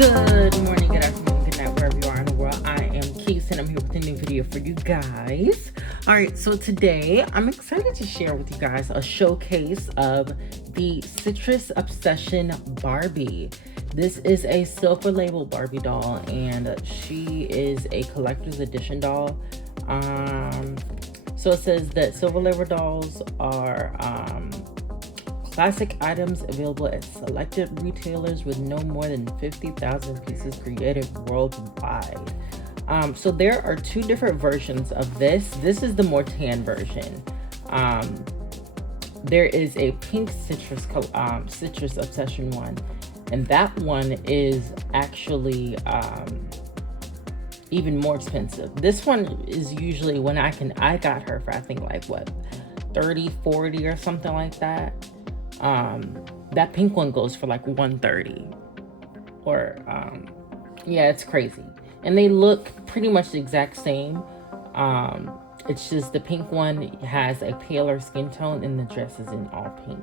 Good morning, good afternoon, good night, wherever you are in the world. I am Keith, and I'm here with a new video for you guys. All right, so today I'm excited to share with you guys a showcase of the Citrus Obsession Barbie. This is a silver label Barbie doll, and she is a collector's edition doll. So it says that silver label dolls are classic items available at selected retailers with no more than 50,000 pieces created worldwide. So there are two different versions of this. This is the more tan version. There is a pink citrus obsession one, and that one is actually even more expensive. This one is usually when I got her for I think like what, 30, 40 or something like that. That pink one goes for like 130 or yeah, it's crazy, and they look pretty much the exact same. It's just the pink one has a paler skin tone and the dress is in all pink,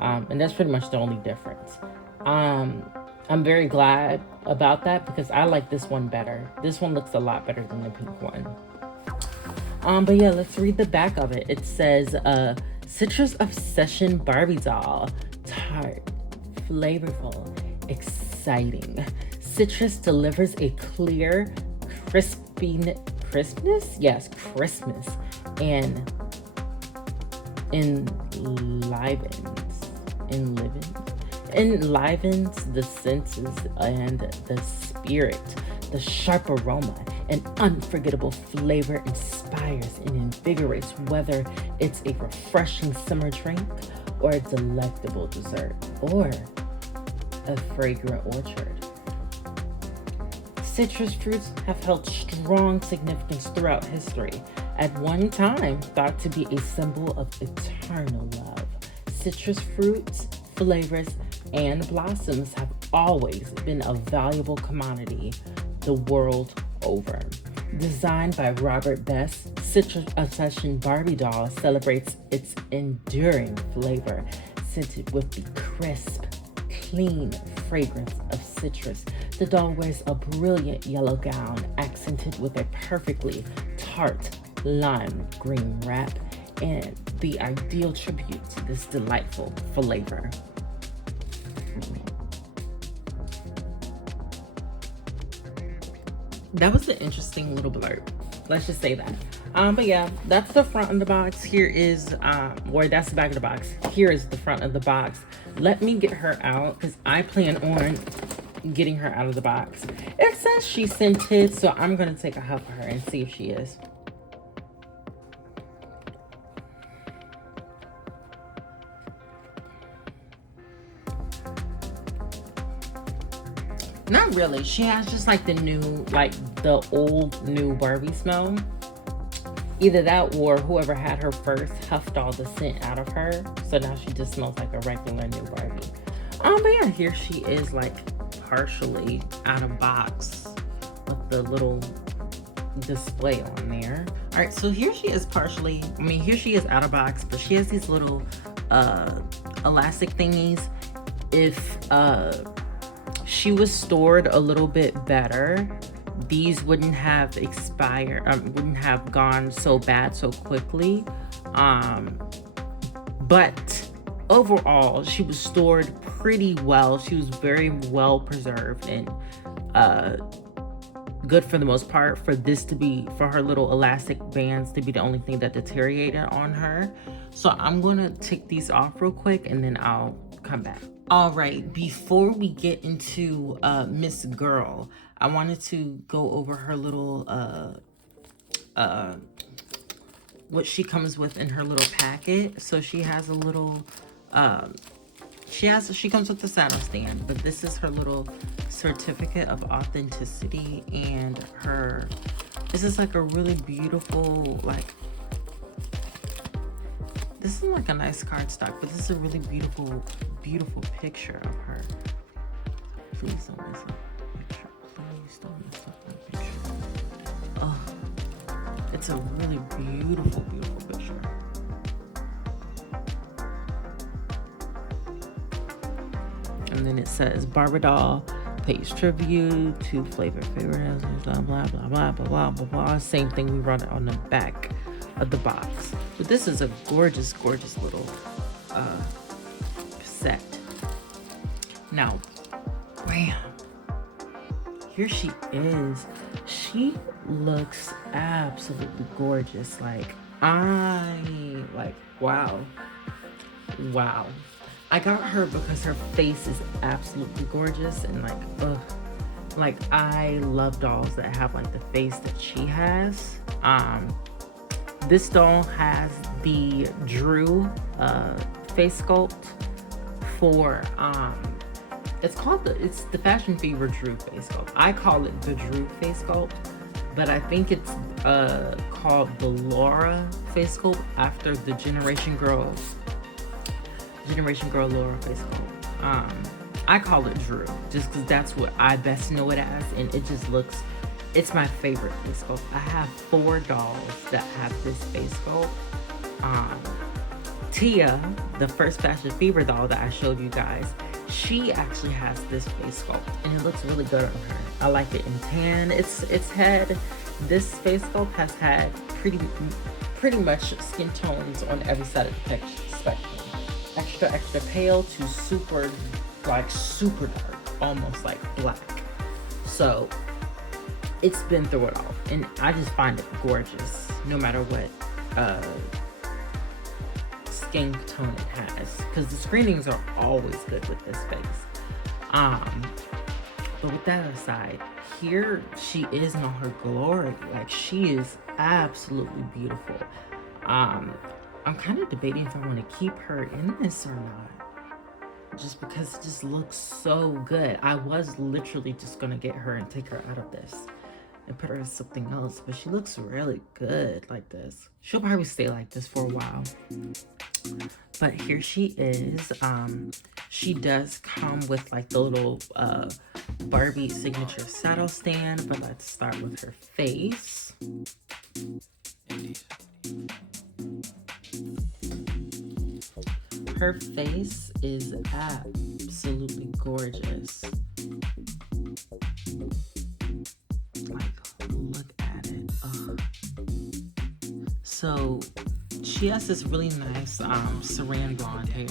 and that's pretty much the only difference. I'm very glad about that because I like this one better. This one looks a lot better than the pink one. But yeah, let's read the back of it. It says Citrus Obsession Barbie doll. Tart, flavorful, exciting. Citrus delivers a clear, crispness? Yes, crispness. And enlivens the senses and the spirit. The sharp aroma and unforgettable flavor inspires and invigorates, whether it's a refreshing summer drink or a delectable dessert or a fragrant orchard. Citrus fruits have held strong significance throughout history. At one time, thought to be a symbol of eternal love, citrus fruits, flavors, and blossoms have always been a valuable commodity the world over. Designed by Robert Best, Citrus Obsession Barbie doll celebrates its enduring flavor, scented with the crisp, clean fragrance of citrus. The doll wears a brilliant yellow gown, accented with a perfectly tart lime green wrap, and the ideal tribute to this delightful flavor. That was an interesting little blurb. Let's just say that. But yeah, that's the front of the box. Here is, that's the back of the box. Here is the front of the box. Let me get her out because I plan on getting her out of the box. It says she's scented, so I'm going to take a huff of her and see if she is. Not really. She has just like the new, like the old new Barbie smell. Either that or whoever had her first huffed all the scent out of her. So now she just smells like a regular new Barbie. But yeah, here she is like partially out of box with the little display on there. All right, so here she is partially, here she is out of box, but she has these little elastic thingies. If she was stored a little bit better, these wouldn't have expired, wouldn't have gone so bad so quickly. But overall, she was stored pretty well. She was very well preserved and good for the most part. For her little elastic bands to be the only thing that deteriorated on her. So I'm gonna take these off real quick and then I'll come back. All right, before we get into Miss Girl, I wanted to go over her little what she comes with in her little packet. So she has a little she comes with the saddle stand, but this is her little certificate of authenticity, and this is like a really beautiful, like, this is like a nice cardstock, but this is a really beautiful picture of her. Please don't mess up my picture. Please don't mess up my picture. Oh, it's a really beautiful picture. And then it says Barbie doll Page tribute to flavor favorites, blah blah blah blah blah blah blah blah. Same thing we run on the back of the box. But this is a gorgeous, gorgeous little set. Now, bam, here she is. She looks absolutely gorgeous. Like, wow. Wow. I got her because her face is absolutely gorgeous and like, ugh. Like, I love dolls that have like the face that she has. This doll has the Drew face sculpt for it's the Fashion Fever Drew face sculpt. I call it the Drew face sculpt, but I think it's called the Laura face sculpt after the Generation Girl Laura face sculpt. I call it Drew just because that's what I best know it as, and it just looks, it's my favorite face sculpt. I have 4 dolls that have this face sculpt. Tia, the first Fashion Fever doll that I showed you guys, she actually has this face sculpt and it looks really good on her. I like it in tan. It's had, this face sculpt has had pretty much skin tones on every side of the spectrum. Extra pale to super dark, almost like black. So it's been through it all, and I just find it gorgeous no matter what skin tone it has, because the screenings are always good with this face. But with that aside, here she is in all her glory. Like, she is absolutely beautiful. I'm kind of debating if I want to keep her in this or not, just because it just looks so good. I was literally just gonna get her and take her out of this and put her in something else, but she looks really good like this. She'll probably stay like this for a while. But here she is. She does come with like the little Barbie signature saddle stand, but let's start with her face. Her face is absolutely gorgeous. Like, look at it. Ugh. So she has this really nice saran blonde hair.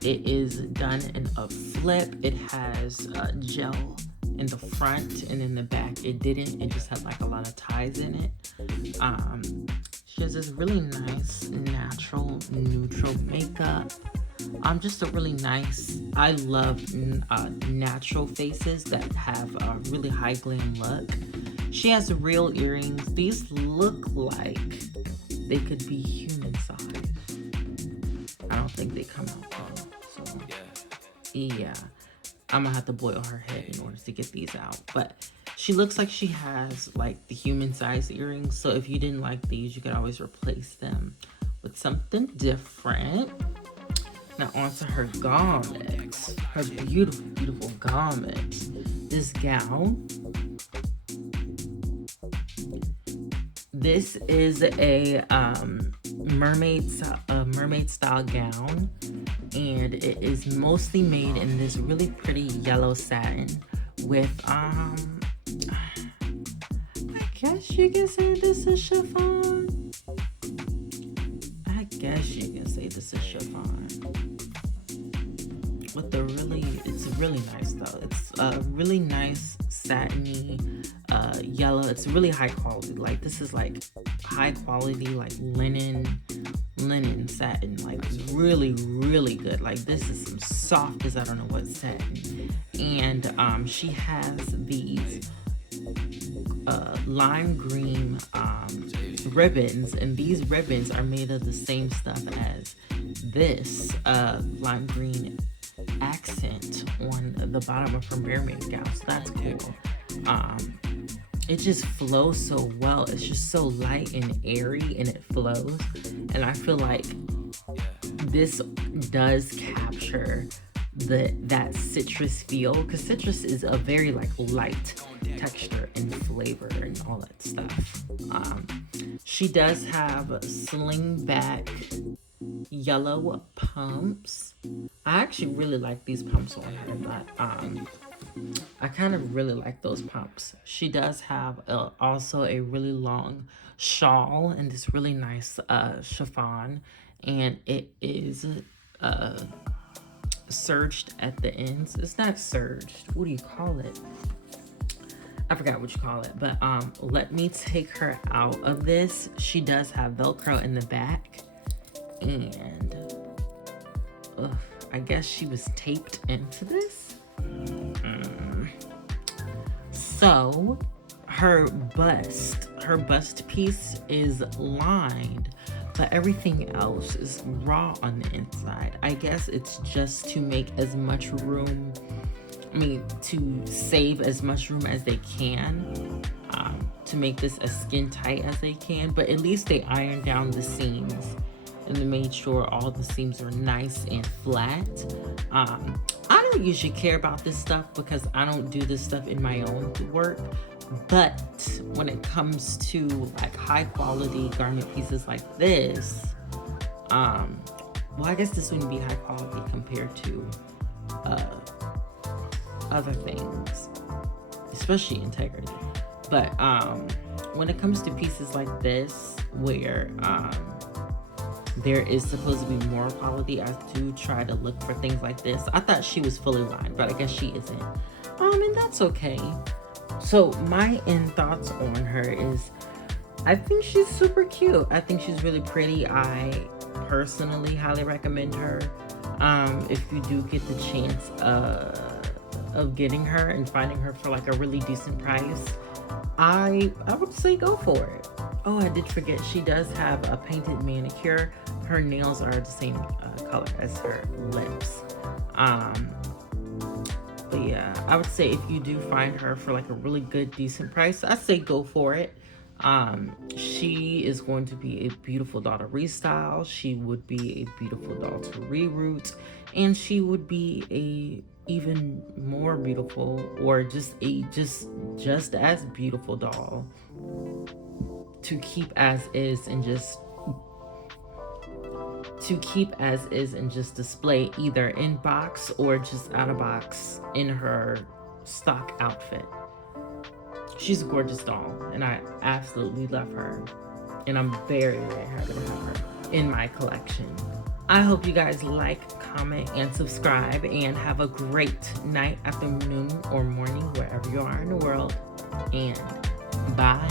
It is done in a flip. It has gel in the front, and in the back it didn't. It just had like a lot of ties in it. She has this really nice natural neutral makeup. Just a really nice, I love natural faces that have a really high glam look. She has real earrings. These look like they could be human size. I don't think they come out well, so yeah. I'm gonna have to boil her head in order to get these out. But she looks like she has like the human size earrings. So if you didn't like these, you could always replace them with something different. Now onto her garments. Her beautiful, beautiful garments. This gown. This is a mermaid style gown, and it is mostly made in this really pretty yellow satin with I guess you can say this is chiffon. I guess you can say this is chiffon. With the it's really nice though. It's a really nice satiny yellow. It's really high quality. Like, this is like high quality, like linen satin. Like, really, really good. Like, this is some soft as I don't know what satin. And she has these lime green ribbons, and these ribbons are made of the same stuff as this lime green accent on the bottom of her mermaid gown. So that's cool. It just flows so well. It's just so light and airy, and it flows. And I feel like this does capture that citrus feel, because citrus is a very like light texture and flavor and all that stuff. She does have sling back yellow pumps. I actually really like these pumps on her, but I kind of really like those pumps. She does have also a really long shawl and this really nice chiffon, and it is uh, serged at the ends. It's not serged. What do you call it? I forgot what you call it. But let me take her out of this. She does have Velcro in the back, and I guess she was taped into this. So her bust piece is lined, but everything else is raw on the inside. I guess it's just to make as much room, to save as much room as they can, to make this as skin tight as they can. But at least they ironed down the seams and they made sure all the seams are nice and flat. I don't usually care about this stuff because I don't do this stuff in my own work. But when it comes to like high quality garment pieces like this, well, I guess this wouldn't be high quality compared to other things, especially integrity. But when it comes to pieces like this, where there is supposed to be more quality, I do try to look for things like this. I thought she was fully lined, but I guess she isn't. And that's okay. So my end thoughts on her is, I think she's super cute. I think she's really pretty. I personally highly recommend her. If you do get the chance of getting her and finding her for like a really decent price, I would say go for it. Oh, I did forget, she does have a painted manicure. Her nails are the same color as her lips. But yeah, I would say if you do find her for like a really good, decent price, I say go for it. She is going to be a beautiful doll to restyle. She would be a beautiful doll to reroute, and she would be a even more beautiful, or just as beautiful doll to keep as is and just display either in box or just out of box in her stock outfit. She's a gorgeous doll, and I absolutely love her, and I'm very, very happy to have her in my collection. I hope you guys like, comment, and subscribe, and have a great night, afternoon, or morning, wherever you are in the world, and bye.